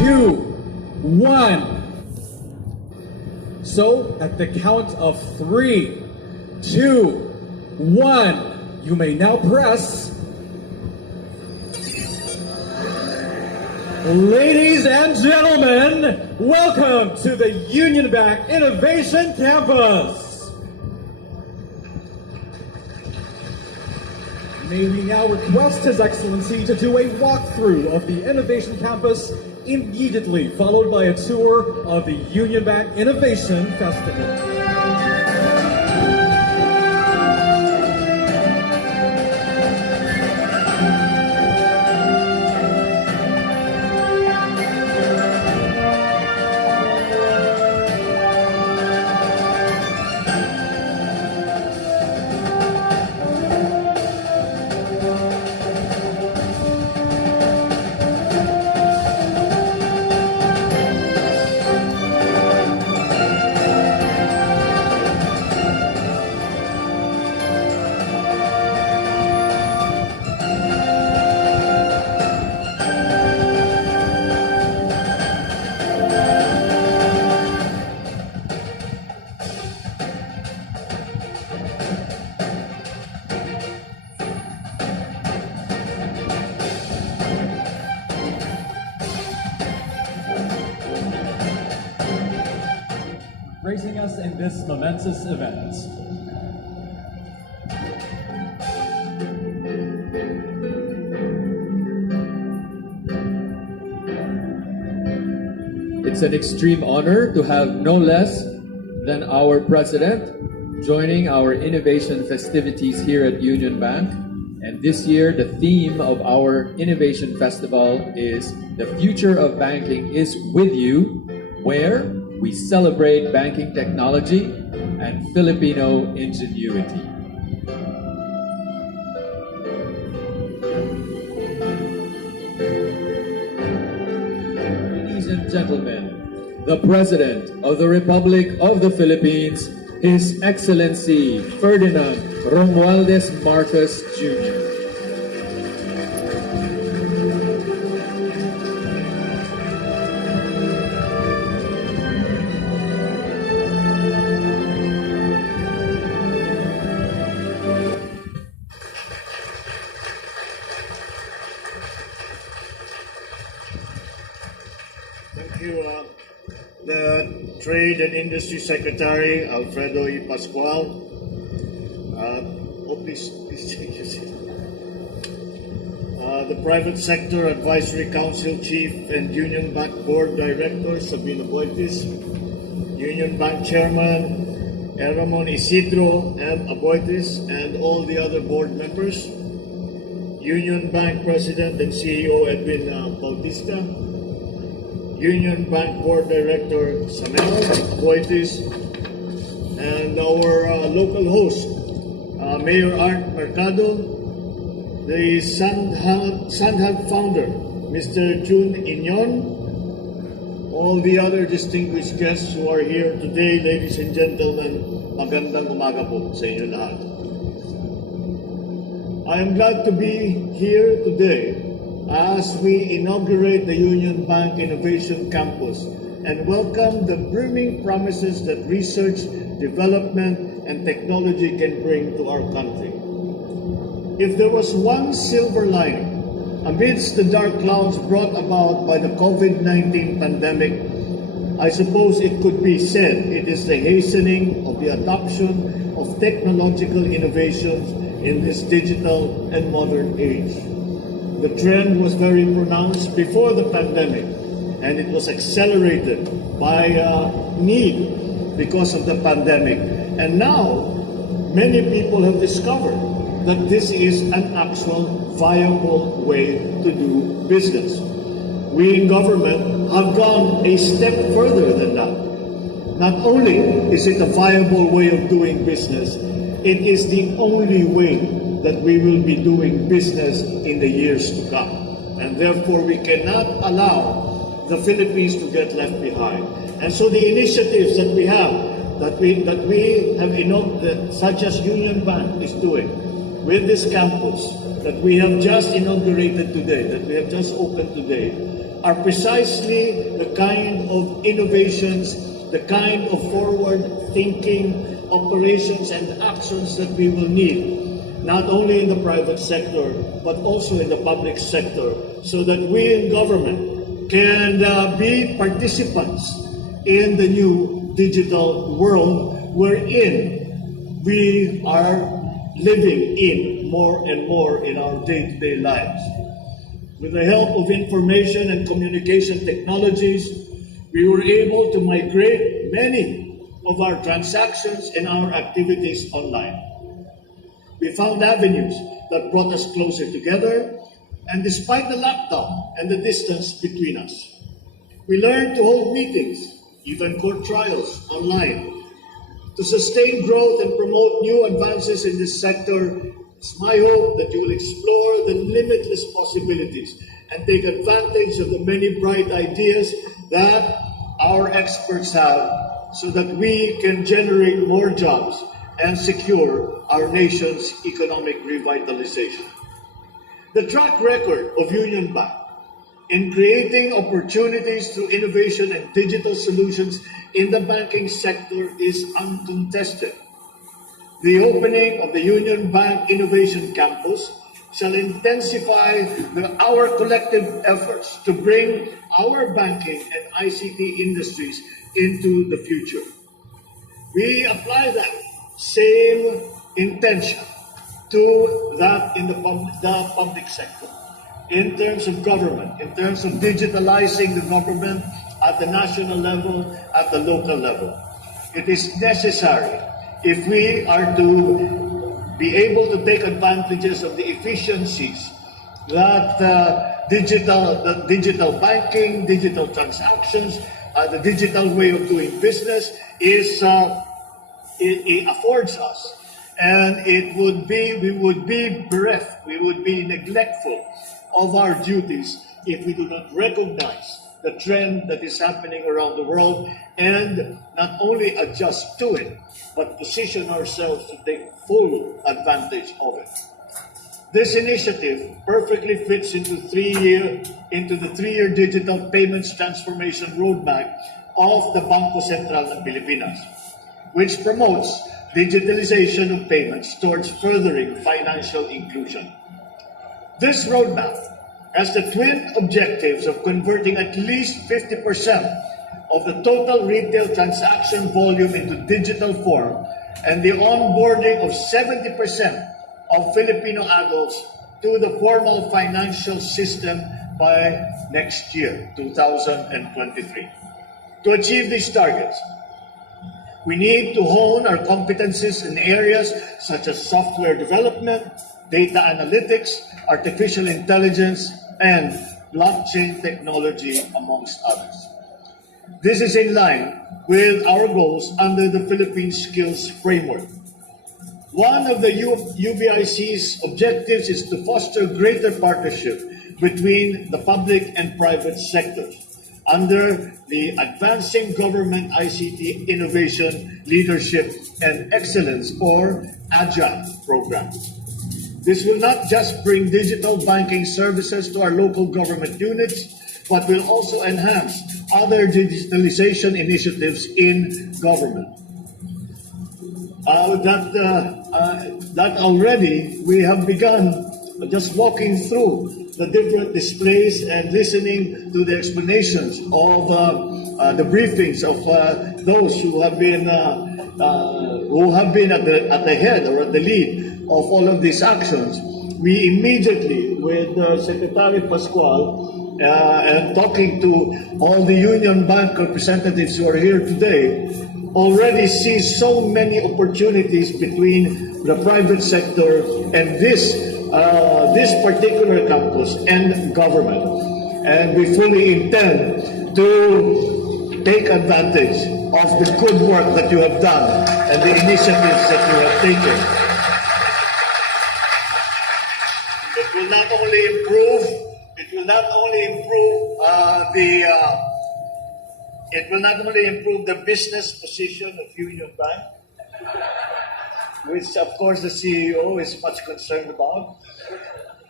2, 1. So, at the count of 3, 2, 1, you may now press. Ladies and gentlemen, welcome to the Union Bank Innovation Campus. May we now request His Excellency to do a walkthrough of the Innovation Campus, immediately followed by a tour of the Union Bank Innovation Festival. Raising us in this momentous event. It's an extreme honor to have no less than our President joining our innovation festivities here at Union Bank. And this year, the theme of our Innovation Festival is "The Future of Banking is with You," where we celebrate banking technology and Filipino ingenuity. Ladies and gentlemen, the President of the Republic of the Philippines, His Excellency Ferdinand Romualdez Marcos Jr. Thank you, the Trade and Industry Secretary, Alfredo E. Pascual. Please take your seat. The Private Sector Advisory Council Chief and Union Bank Board Director, Sabina Boitis. Union Bank Chairman, Ramon Isidro M. Aboitis, and all the other board members. Union Bank President and CEO Edwin Bautista. Union Bank Board Director Samuel Boitis, and our local host, Mayor Art Mercado, the Sandhag founder, Mr. Jun Inyon, all the other distinguished guests who are here today. Ladies and gentlemen, magandang umaga po sa inyo lahat. I am glad to be here today as we inaugurate the Union Bank Innovation Campus and welcome the brimming promises that research, development, and technology can bring to our country. If there was one silver lining amidst the dark clouds brought about by the COVID-19 pandemic, I suppose it could be said it is the hastening of the adoption of technological innovations in this digital and modern age. The trend was very pronounced before the pandemic, and it was accelerated by need because of the pandemic. And now, many people have discovered that this is an actual viable way to do business. We in government have gone a step further than that. Not only is it a viable way of doing business, it is the only way that we will be doing business in the years to come. And therefore, we cannot allow the Philippines to get left behind. And so the initiatives that we have, such as Union Bank is doing with this campus, that we have just inaugurated today, that we have just opened today, are precisely the kind of innovations, the kind of forward-thinking operations and actions that we will need, not only in the private sector, but also in the public sector, so that we in government can be participants in the new digital world wherein we are living in more and more in our day-to-day lives. With the help of information and communication technologies, we were able to migrate many of our transactions and our activities online. We found avenues that brought us closer together, and despite the lockdown and the distance between us, we learned to hold meetings, even court trials, online. To sustain growth and promote new advances in this sector, it's my hope that you will explore the limitless possibilities and take advantage of the many bright ideas that our experts have so that we can generate more jobs and secure our nation's economic revitalization. The track record of Union Bank in creating opportunities through innovation and digital solutions in the banking sector is uncontested. The opening of the Union Bank Innovation Campus shall intensify our collective efforts to bring our banking and ICT industries into the future. We apply that same intention to that in the public sector, in terms of government, in terms of digitalizing the government at the national level, at the local level. It is necessary if we are to be able to take advantages of the efficiencies that the digital banking, digital transactions, the digital way of doing business it affords us. And we would be bereft, we would be neglectful of our duties if we do not recognize the trend that is happening around the world and not only adjust to it, but position ourselves to take full advantage of it. This initiative perfectly fits into the three-year digital payments transformation roadmap of the Banko Sentral ng Pilipinas, which promotes digitalization of payments towards furthering financial inclusion. This roadmap has the twin objectives of converting at least 50% of the total retail transaction volume into digital form and the onboarding of 70% of Filipino adults to the formal financial system by next year, 2023. To achieve these targets, we need to hone our competencies in areas such as software development, data analytics, artificial intelligence, and blockchain technology, amongst others. This is in line with our goals under the Philippine Skills Framework. One of the UBIC's objectives is to foster greater partnership between the public and private sectors under the Advancing Government ICT Innovation, Leadership, and Excellence, or AGILE program. This will not just bring digital banking services to our local government units, but will also enhance other digitalization initiatives in government. That already we have begun just walking through the different displays and listening to the explanations of the briefings of those who have been at the head or at the lead of all of these actions. We immediately, with Secretary Pascual and talking to all the Union Bank representatives who are here today, already see so many opportunities between the private sector and this particular campus and government. And we fully intend to take advantage of the good work that you have done and the initiatives that you have taken. It will not only improve the business position of Union Bank, which of course the CEO is much concerned about,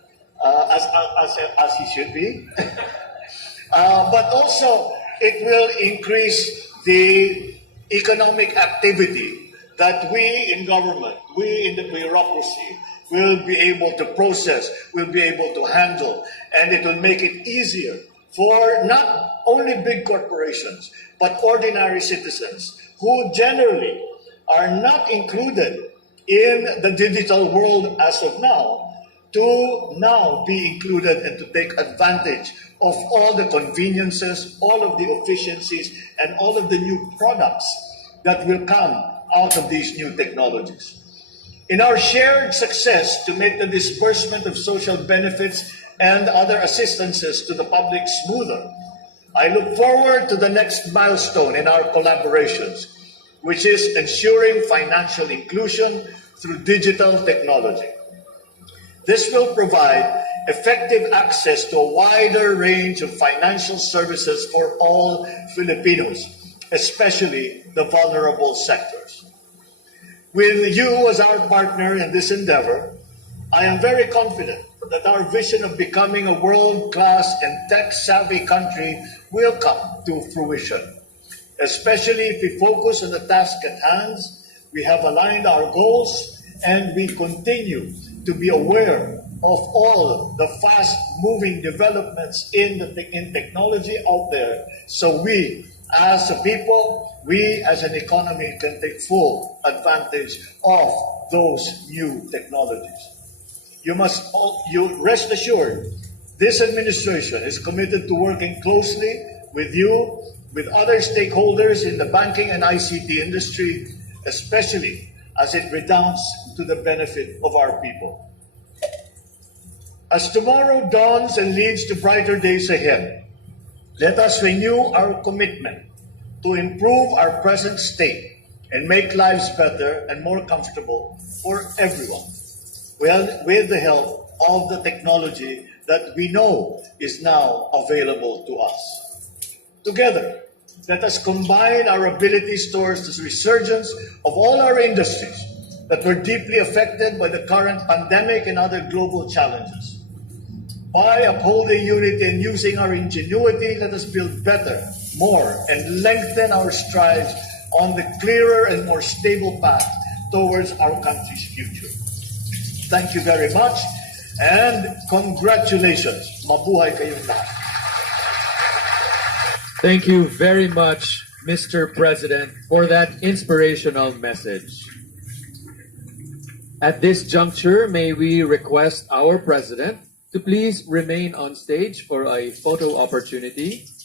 as he should be. But also, it will increase the economic activity that we in government, we in the bureaucracy, will be able to process, will be able to handle, and it will make it easier for not only big corporations, but ordinary citizens who generally are not included in the digital world as of now, to now be included and to take advantage of all the conveniences, all of the efficiencies, and all of the new products that will come out of these new technologies. In our shared success to make the disbursement of social benefits and other assistances to the public smoother, I look forward to the next milestone in our collaborations, which is ensuring financial inclusion through digital technology. This will provide effective access to a wider range of financial services for all Filipinos, especially the vulnerable sectors. With you as our partner in this endeavor, I am very confident that our vision of becoming a world-class and tech-savvy country will come to fruition, especially if we focus on the task at hand. We have aligned our goals, and we continue to be aware of all the fast-moving developments in technology out there, so we, as a people, we as an economy can take full advantage of those new technologies. You rest assured, this administration is committed to working closely with you, with other stakeholders in the banking and ICT industry, especially as it redounds to the benefit of our people. As tomorrow dawns and leads to brighter days ahead, let us renew our commitment to improve our present state and make lives better and more comfortable for everyone, with the help of the technology that we know is now available to us. Together, let us combine our abilities towards the resurgence of all our industries that were deeply affected by the current pandemic and other global challenges. By upholding unity and using our ingenuity, let us build better, more, and lengthen our strides on the clearer and more stable path towards our country's future. Thank you very much, and congratulations. Mabuhay kayong lahat. Thank you very much, Mr. President, for that inspirational message. At this juncture, may we request our President to please remain on stage for a photo opportunity.